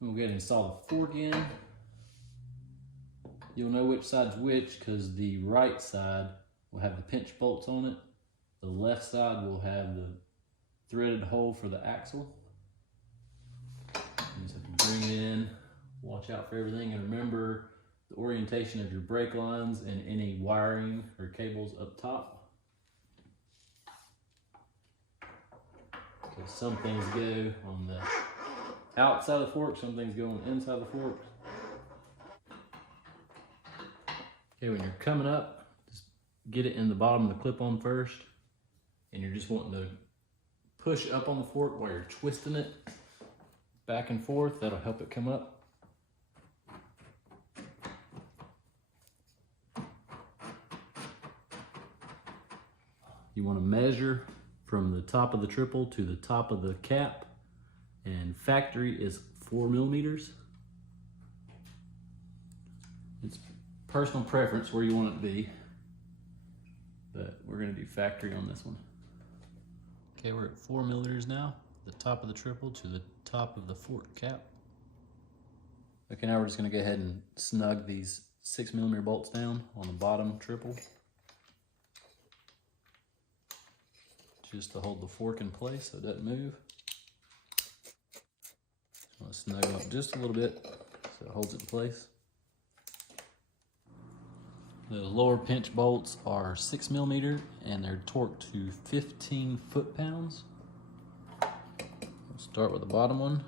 We'll go ahead and install the fork in. You'll know which side's which because the right side will have the pinch bolts on it. The left side will have the threaded hole for the axle. You just have to bring it in, watch out for everything, and remember the orientation of your brake lines and any wiring or cables up top. Because some things go on the outside of the fork, some things go on the inside of the fork. Okay, when you're coming up, just get it in the bottom of the clip-on first, and you're just wanting to push up on the fork while you're twisting it back and forth. That'll help it come up. You want to measure from the top of the triple to the top of the cap, and factory is 4 millimeters. It's personal preference where you want it to be, but we're going to do factory on this one. Okay, we're at 4 millimeters now, the top of the triple to the top of the fork cap. Okay, now we're just going to go ahead and snug these 6 millimeter bolts down on the bottom triple, just to hold the fork in place so it doesn't move. I'm going to snug them up just a little bit so it holds it in place. The lower pinch bolts are 6 millimeter and they're torqued to 15 foot-pounds. We'll start with the bottom one.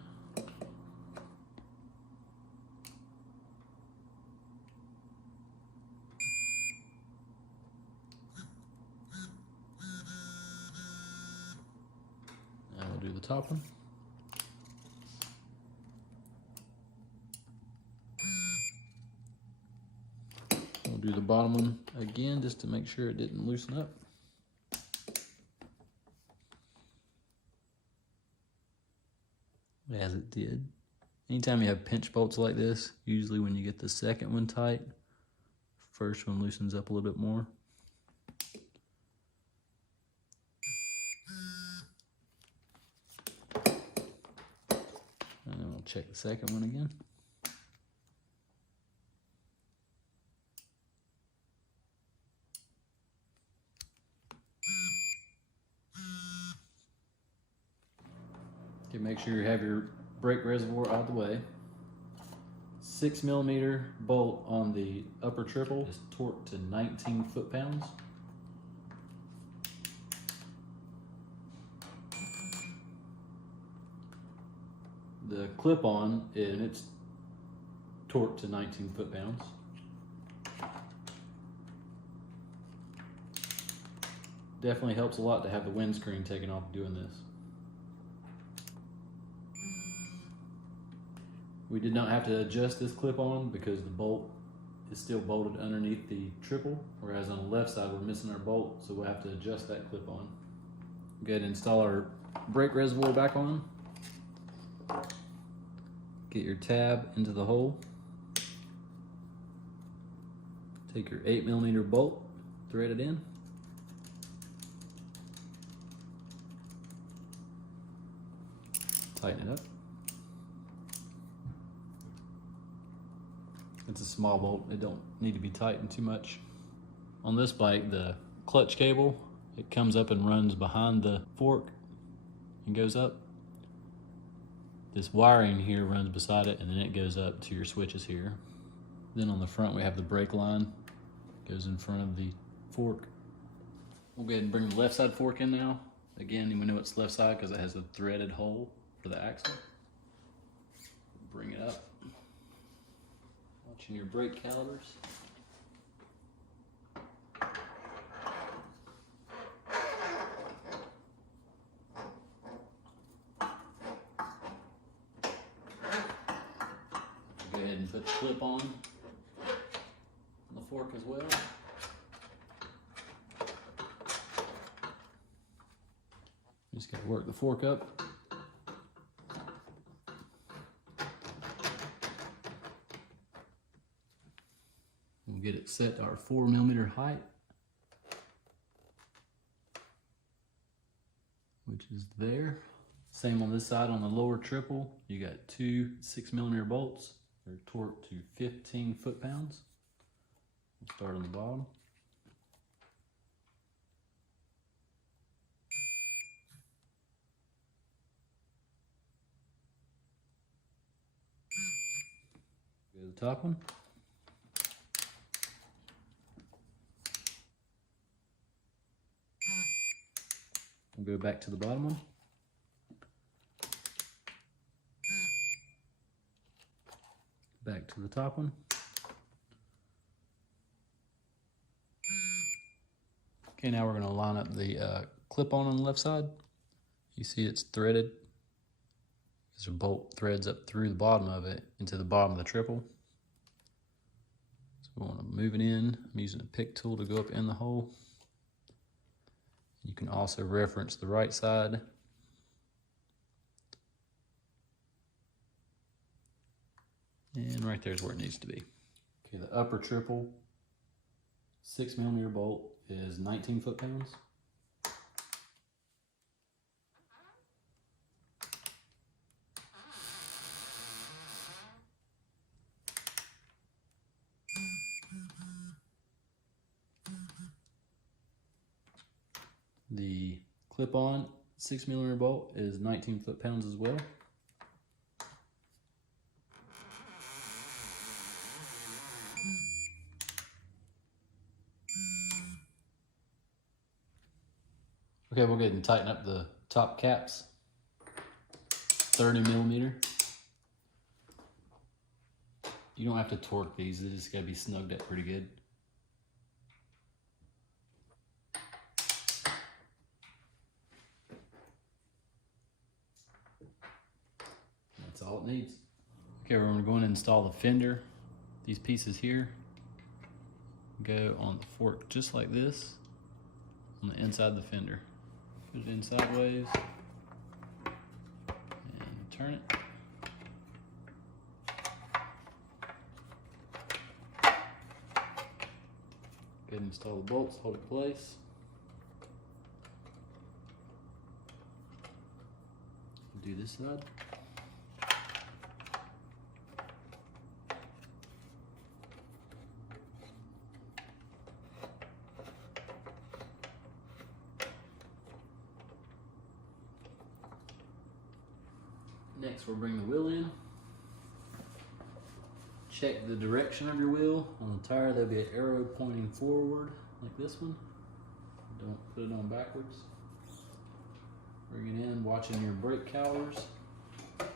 Now we'll do the top one. We'll do the bottom one again just to make sure it didn't loosen up. As it did. Anytime you have pinch bolts like this, usually when you get the second one tight, first one loosens up a little bit more. And then we'll check the second one again. Okay, make sure you have your brake reservoir out of the way. 6 millimeter bolt on the upper triple is torqued to 19 foot-pounds. The clip-on, and it's torqued to 19 foot-pounds. Definitely helps a lot to have the windscreen taken off doing this. We did not have to adjust this clip-on because the bolt is still bolted underneath the triple, whereas on the left side we're missing our bolt, so we'll have to adjust that clip-on. Go ahead and install our brake reservoir back on. Get your tab into the hole. Take your 8 millimeter bolt, thread it in. Tighten it up. It's a small bolt, it don't need to be tightened too much. On this bike, the clutch cable, it comes up and runs behind the fork and goes up. This wiring here runs beside it and then it goes up to your switches here. Then on the front we have the brake line, goes in front of the fork. We'll go ahead and bring the left side fork in now. Again, we know it's left side because it has a threaded hole for the axle. Bring it up. Watching your brake calipers. Go ahead and put the clip on the fork as well. Just got to work the fork up. We'll get it set to our 4 millimeter height, which is there. Same on this side. On the lower triple, you got two 6mm bolts. They're torqued to 15 foot-pounds. We'll start on the bottom. Go to the top one. We'll go back to the bottom one. Back to the top one. Okay, now we're going to line up the clip-on the left side. You see it's threaded. There's a bolt threads up through the bottom of it into the bottom of the triple. So we want to move it in. I'm using a pick tool to go up in the hole. You can also reference the right side. And right there's where it needs to be. Okay, the upper triple 6mm bolt is 19 foot-pounds. The clip-on 6mm bolt is 19 foot-pounds as well. Okay, we'll go ahead and tighten up the top caps. 30mm. You don't have to torque these, they just gotta be snugged up pretty good. That's all it needs. Okay, we're gonna go in and install the fender. These pieces here go on the fork just like this on the inside of the fender. Put it in sideways and turn it. Go ahead and install the bolts, hold it in place. Do this side. Next, we'll bring the wheel in. Check the direction of your wheel. On the tire, there'll be an arrow pointing forward, like this one. Don't put it on backwards. Bring it in, watching your brake calipers. Try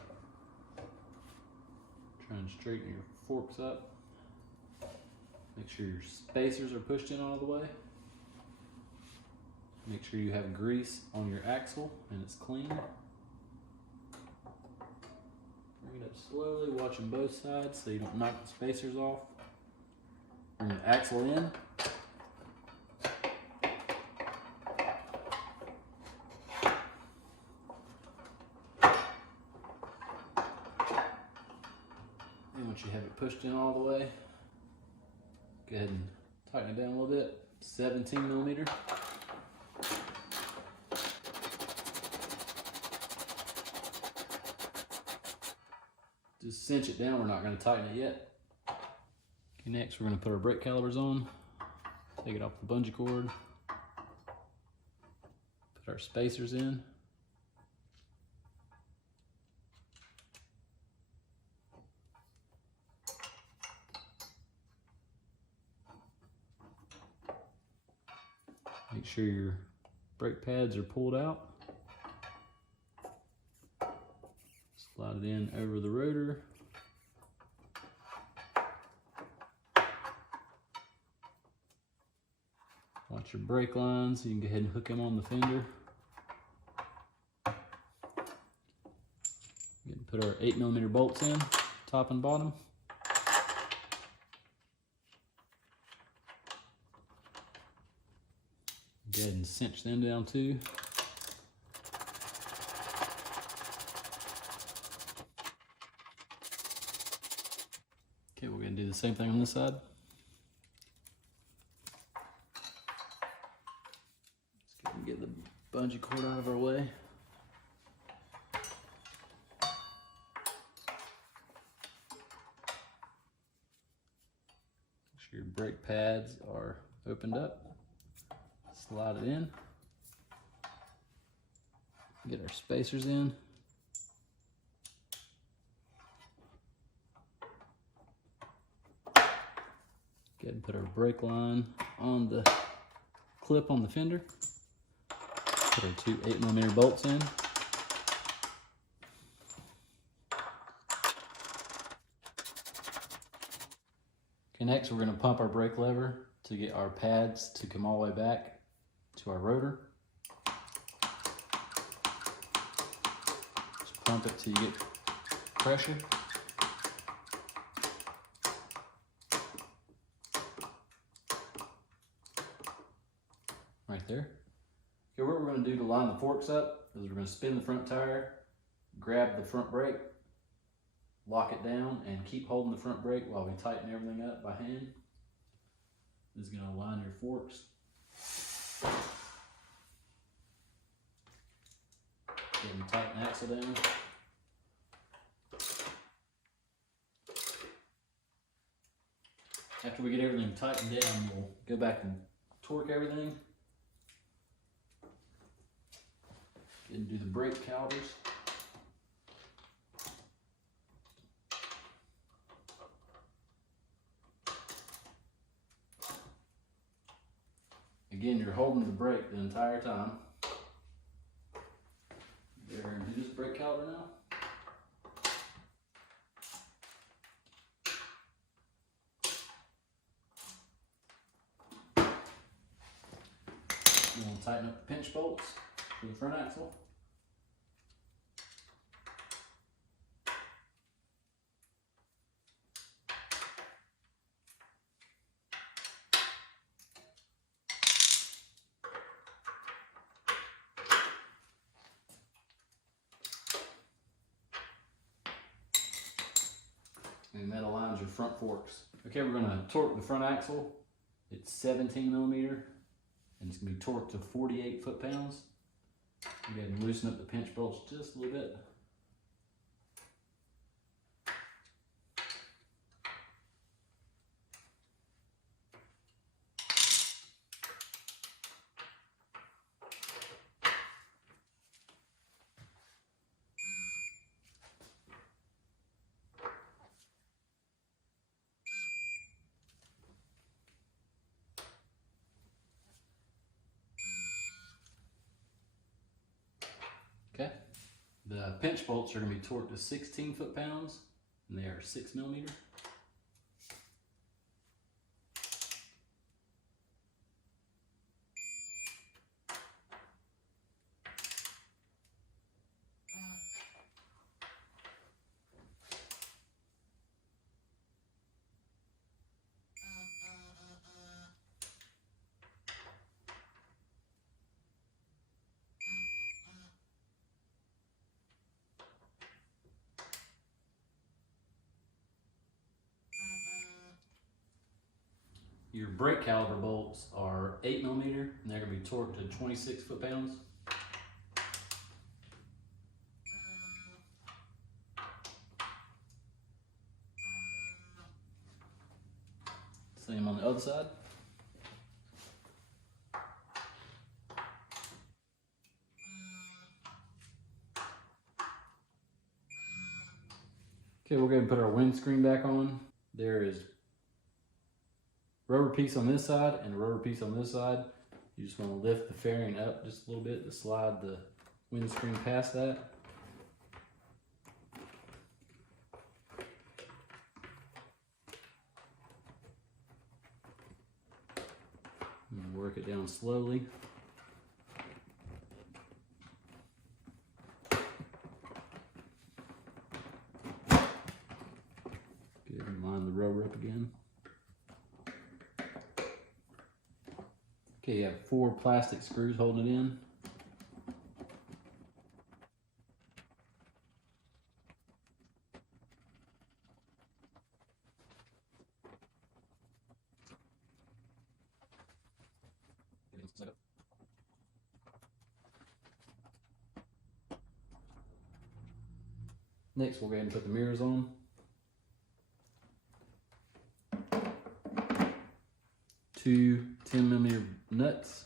and straighten your forks up. Make sure your spacers are pushed in all the way. Make sure you have grease on your axle and it's clean. Bring it up slowly, watching both sides so you don't knock the spacers off. Bring the axle in. And once you have it pushed in all the way, go ahead and tighten it down a little bit. 17mm. Just cinch it down, we're not going to tighten it yet. Okay, next we're going to put our brake calipers on. Take it off the bungee cord. Put our spacers in. Make sure your brake pads are pulled out. Slide it in over the rotor. Watch your brake lines. You can go ahead and hook them on the fender. Put our 8mm bolts in, top and bottom. Go ahead and cinch them down too. Okay, we're going to do the same thing on this side. Let's go and get the bungee cord out of our way. brake pads are opened up. Slide it in. Get our spacers in. Go ahead and put our brake line on the clip on the fender. Put our two 8mm bolts in. Okay, next we're going to pump our brake lever to get our pads to come all the way back to our rotor. Just pump it till you get pressure. Right there. Okay, what we're going to do to line the forks up is we're going to spin the front tire, grab the front brake, lock it down, and keep holding the front brake while we tighten everything up by hand. This is going to align your forks. Go ahead and tighten the axle down. After we get everything tightened down, we'll go back and torque everything. Go ahead and do the brake calipers. Again, you're holding the brake the entire time. Go ahead and do this brake caliper now. You want to tighten up the pinch bolts for the front axle. And that aligns your front forks. Okay, we're going to torque the front axle. It's 17mm, and it's going to be torqued to 48 foot-pounds. Go ahead and loosen up the pinch bolts just a little bit. Okay, the pinch bolts are going to be torqued to 16 foot-pounds, and they are 6mm. Your brake caliper bolts are 8mm, and they're going to be torqued to 26 foot-pounds. Same on the other side. Okay, we'll go ahead and put our windscreen back on. There is rubber piece on this side and a rubber piece on this side. You just want to lift the fairing up just a little bit to slide the windscreen past that. And work it down slowly. Good, and line the rubber up again. Okay, you have 4 plastic screws holding it in. Next, we'll go ahead and put the mirrors on. 2 10mm nuts.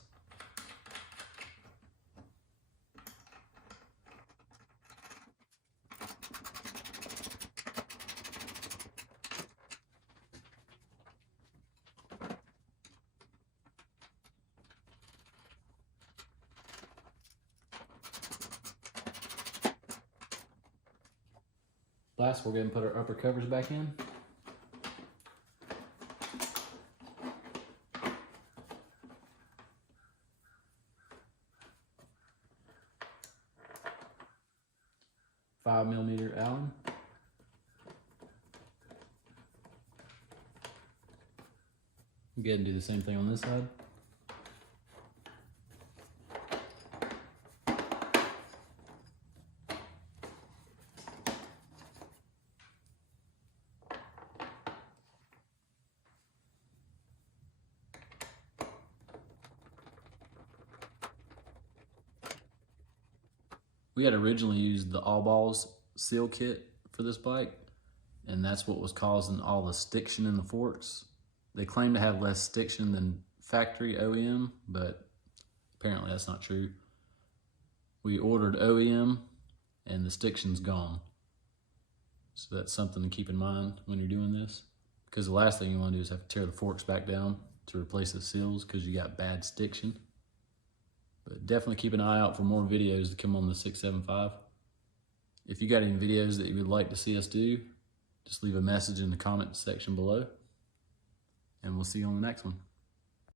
Last, we'll go ahead and put our upper covers back in. $5mm Allen. Go ahead and do the same thing on this side. We had originally used the All Balls seal kit for this bike, and that's what was causing all the stiction in the forks. They claim to have less stiction than factory OEM, but apparently that's not true. We ordered OEM and the stiction's gone. So that's something to keep in mind when you're doing this, because the last thing you want to do is have to tear the forks back down to replace the seals because you got bad stiction. But definitely keep an eye out for more videos to come on the 675. If you got any videos that you would like to see us do, just leave a message in the comment section below. And we'll see you on the next one.